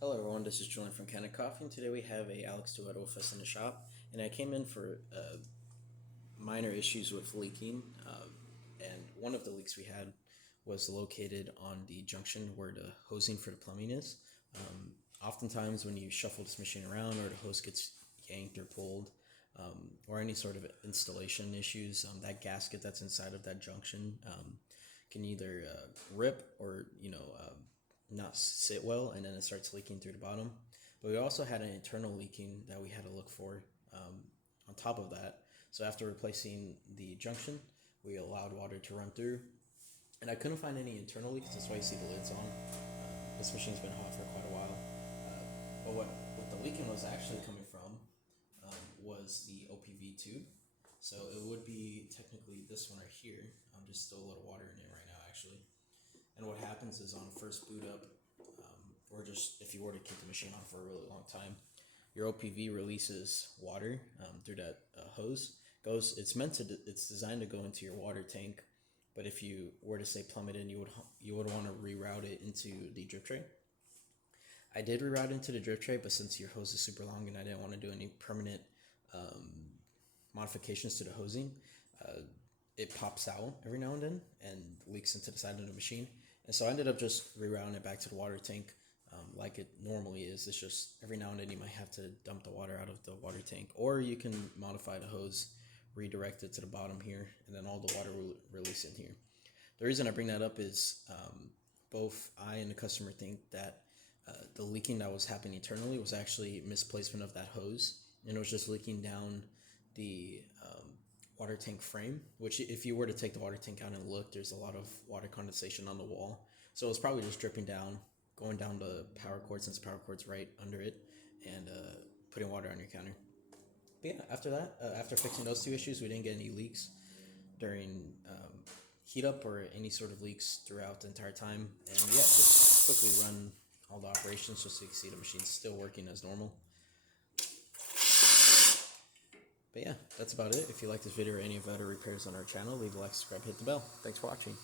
Hello everyone, this is Julian from Kanen Coffee, and today we have a Alex Duetto with us in the shop. And I came in for minor issues with leaking, and one of the leaks we had was located on the junction where the hosing for the plumbing is. Oftentimes when you shuffle this machine around or the hose gets yanked or pulled, or any sort of installation issues, that gasket that's inside of that junction can either rip or not sit well, and then it starts leaking through the bottom. But we also had an internal leaking that we had to look for on top of that. So after replacing the junction, we allowed water to run through, and I couldn't find any internal leaks. That's why you see the lids on. This machine's been hot for quite a while. But what the leaking was actually coming from was the OPV tube. So it would be technically this one right here. Just still a little water in it right now, actually. And what happens is on first boot up, or just if you were to keep the machine on for a really long time, your OPV releases water through that hose. It's designed to go into your water tank, but if you were to say plumb it in, you would want to reroute it into the drip tray. I did reroute into the drip tray, but since your hose is super long and I didn't want to do any permanent modifications to the hosing, it pops out every now and then and leaks into the side of the machine. And so I ended up just rerouting it back to the water tank like it normally is. It's just every now and then you might have to dump the water out of the water tank, or you can modify the hose, redirect it to the bottom here, and then all the water will release in here. The reason I bring that up is both I and the customer think that the leaking that was happening internally was actually misplacement of that hose, and it was just leaking down the water tank frame, which if you were to take the water tank out and look, there's a lot of water condensation on the wall. So it's probably just dripping down, going down the power cord, since the power cord's right under it, and putting water on your counter. But yeah, after that, after fixing those two issues, we didn't get any leaks during heat up or any sort of leaks throughout the entire time. And yeah, just quickly run all the operations just so you can see the machine's still working as normal. But yeah, that's about it. If you like this video or any of the other repairs on our channel, leave a like, subscribe, hit the bell. Thanks for watching.